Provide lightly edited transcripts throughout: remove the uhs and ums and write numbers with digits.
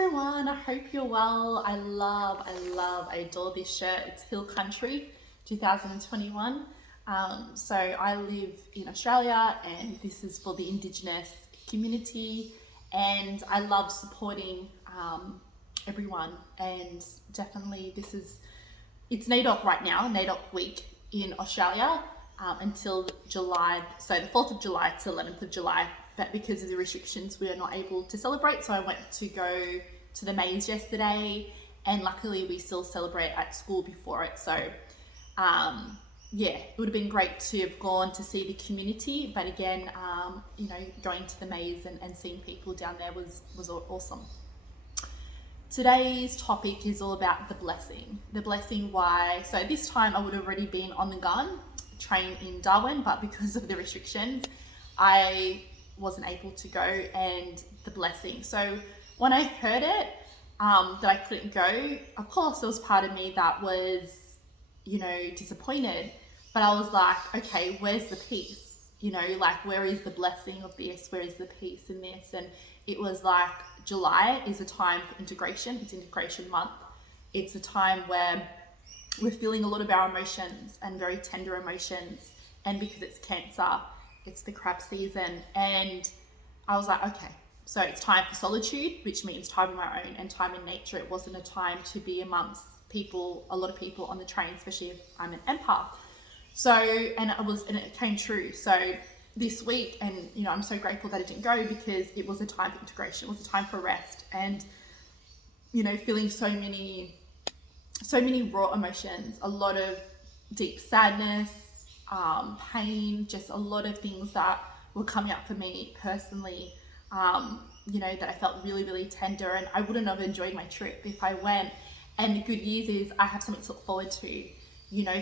everyone, I hope you're well. I adore this shirt. It's Hill Country 2021. So I live in Australia and this is for the Indigenous community, and I love supporting everyone, and definitely it's NAIDOC right now, NAIDOC week in Australia, until July, so the 4th of July to 11th of July. But because of the restrictions, we are not able to celebrate. So I went to go to the maze yesterday, and luckily we still celebrate at school before it. So yeah, it would have been great to have gone to see the community. But again, going to the maze and seeing people down there was awesome. Today's topic is all about the blessing. The blessing why. So this time I would have already been on the Ghan train in Darwin, but because of the restrictions, I wasn't able to go, and the blessing. So when I heard it, that I couldn't go, of course there was part of me that was, disappointed, but I was like, okay, where's the peace? Where is the blessing of this? Where is the peace in this? And it was like, July is a time for integration. It's integration month. It's a time where we're feeling a lot of our emotions, and very tender emotions. And because it's Cancer, it's the crab season. And I was like, okay, so it's time for solitude, which means time on my own and time in nature. It wasn't a time to be amongst people, a lot of people on the train, especially if I'm an empath. So, and it came true. So this week, and I'm so grateful that I didn't go, because it was a time for integration. It was a time for rest, and feeling so many raw emotions, a lot of deep sadness, pain, just a lot of things that were coming up for me personally, that I felt really, really tender, and I wouldn't have enjoyed my trip if I went. And the good news is I have something to look forward to,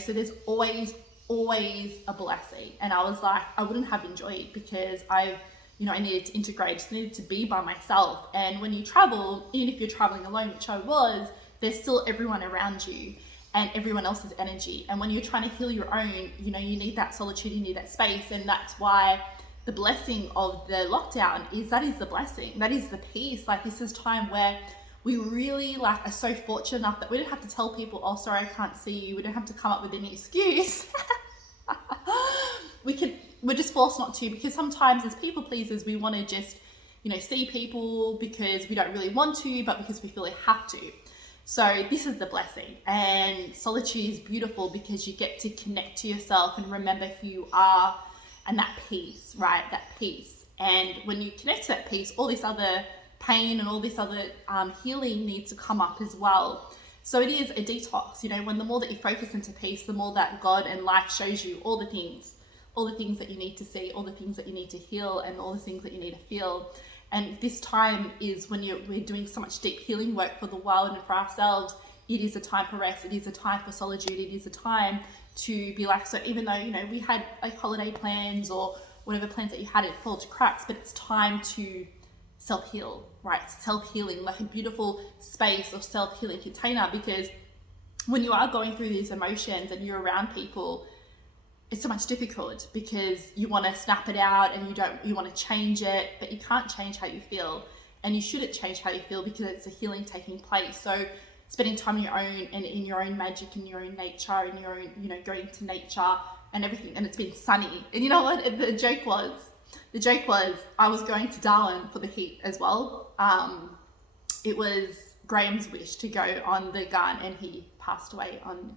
so there's always a blessing. And I was like, I wouldn't have enjoyed, because I needed to integrate, just needed to be by myself. And when you travel, even if you're traveling alone, which I was, there's still everyone around you and everyone else's energy. And when you're trying to heal your own, you need that solitude, you need that space. And that's why the blessing of the lockdown is the blessing. That is the peace. Like, this is time where we really are so fortunate enough that we don't have to tell people, oh, sorry, I can't see you. We don't have to come up with any excuse. We're just forced not to, because sometimes as people pleasers, we want to just, see people because we don't really want to, but because we feel we have to. So this is the blessing, and solitude is beautiful because you get to connect to yourself and remember who you are, and that peace, right? That peace. And when you connect to that peace, all this other pain and all this other healing needs to come up as well. So it is a detox, when the more that you focus into peace, the more that God and life shows you all the things that you need to see, all the things that you need to heal, and all the things that you need to feel. And this time is when we're doing so much deep healing work for the world and for ourselves. It is a time for rest. It is a time for solitude. It is a time to be like, so even though, we had like holiday plans or whatever plans that you had, it fall to cracks, but it's time to self-heal, right? Self-healing, like a beautiful space of self-healing container, because when you are going through these emotions and you're around people, it's so much difficult, because you want to snap it out and you want to change it, but you can't change how you feel, and you shouldn't change how you feel, because it's a healing taking place. So spending time on your own and in your own magic, in your own nature, in your own, going to nature and everything. And it's been sunny. And you know what? The joke was I was going to Darwin for the heat as well. It was Graham's wish to go on the Ghan, and he passed away on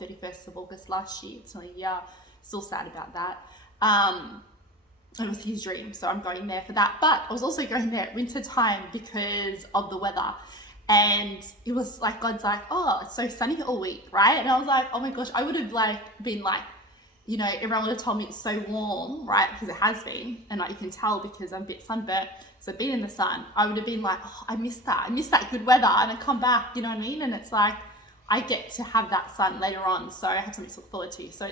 31st of August last year. It's only a year. Still sad about that. It was his dream, so I'm going there for that. But I was also going there at winter time because of the weather. And it was like, God's like, oh, it's so sunny all week, right? And I was like, oh my gosh, I would have been like, everyone would have told me it's so warm, right? Because it has been, and you can tell because I'm a bit sunburnt. So being in the sun, I would have been like, oh, I miss that good weather. And I come back, you know what I mean? And it's like, I get to have that sun later on. So I have something to look forward to. So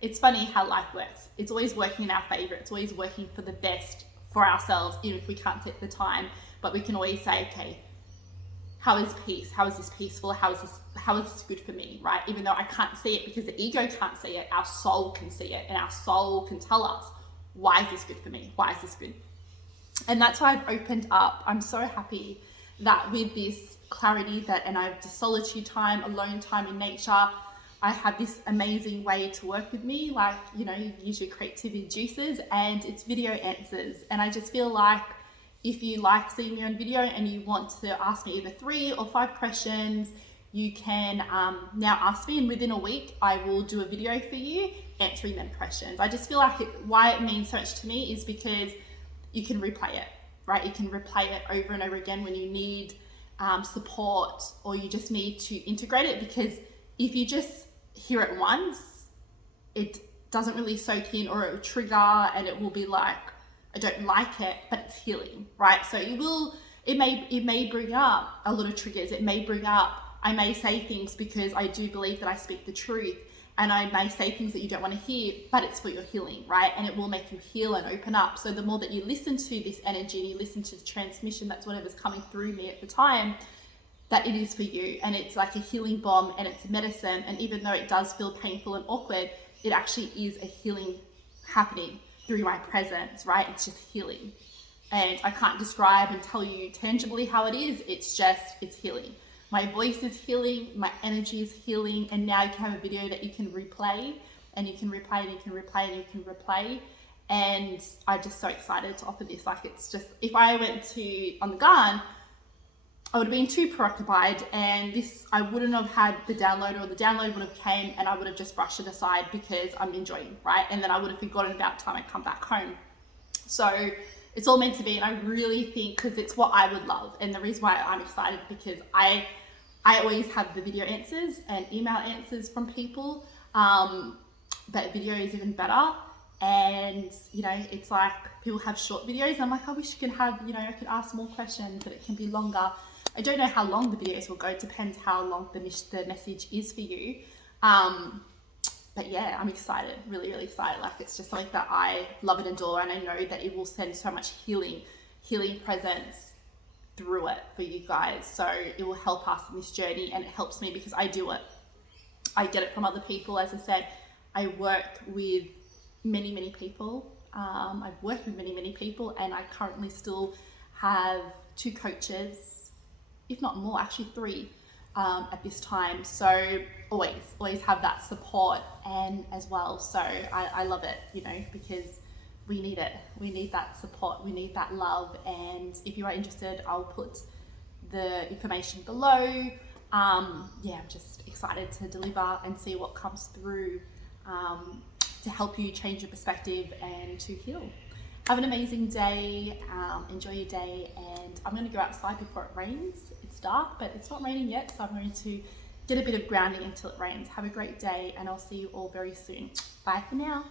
it's funny how life works. It's always working in our favor. It's always working for the best for ourselves, even if we can't take the time. But we can always say, okay, how is peace? How is this peaceful? How is this good for me, right? Even though I can't see it, because the ego can't see it, our soul can see it, and our soul can tell us, why is this good for me? Why is this good? And that's why I've opened up. I'm so happy that with this clarity that, and I have this solitude time, alone time in nature, I have this amazing way to work with me, like, you know, you use your creativity juices, and it's video answers. And I just feel like if you like seeing me on video and you want to ask me either 3 or 5 questions, you can now ask me, and within a week I will do a video for you answering them questions. I just feel like why it means so much to me is because you can replay it, right? You can replay it over and over again when you need support, or you just need to integrate it, because if you just hear it once, it doesn't really soak in, or it will trigger and it will be like, I don't like it, but it's healing, right? So it may bring up a lot of triggers. It may bring up, I may say things because I do believe that I speak the truth, and I may say things that you don't want to hear, but it's for your healing, right? And it will make you heal and open up. So the more that you listen to this energy and you listen to the transmission, that's whatever's coming through me at the time, that it is for you. And it's like a healing bomb, and it's medicine. And even though it does feel painful and awkward, it actually is a healing happening through my presence, right? It's just healing. And I can't describe and tell you tangibly how it is. It's healing. My voice is healing, my energy is healing, and now you can have a video that you can replay, and you can replay, and you can replay, and you can replay. And I'm just so excited to offer this. Like, it's just, if I went on the Ghan, I would have been too preoccupied, and this, I wouldn't have had the download, or the download would have came and I would have just brushed it aside because I'm enjoying, right? And then I would have forgotten about time I come back home. So it's all meant to be, and I really think, because it's what I would love, and the reason why I'm excited, because I always have the video answers and email answers from people, but video is even better. And, you know, it's like people have short videos. I'm like, I wish you could have, you know, I could ask more questions, but it can be longer. I don't know how long the videos will go. It depends how long the message is for you. But yeah, I'm excited, really, really excited. Like, it's just something that I love and adore, and I know that it will send so much healing presence through it for you guys. So it will help us in this journey, and it helps me because I do it. I get it from other people. As I said, I work with many, many people. I've worked with many, many people, and I currently still have 2 coaches, if not more, actually 3 at this time. So always have that support and as well. So I love it, you know, because we need it. We need that support. We need that love. And if you are interested, I'll put the information below. Yeah, I'm just excited to deliver and see what comes through to help you change your perspective and to heal. Have an amazing day. Enjoy your day. And I'm going to go outside before it rains. It's dark, but it's not raining yet. So I'm going to get a bit of grounding until it rains. Have a great day, and I'll see you all very soon. Bye for now.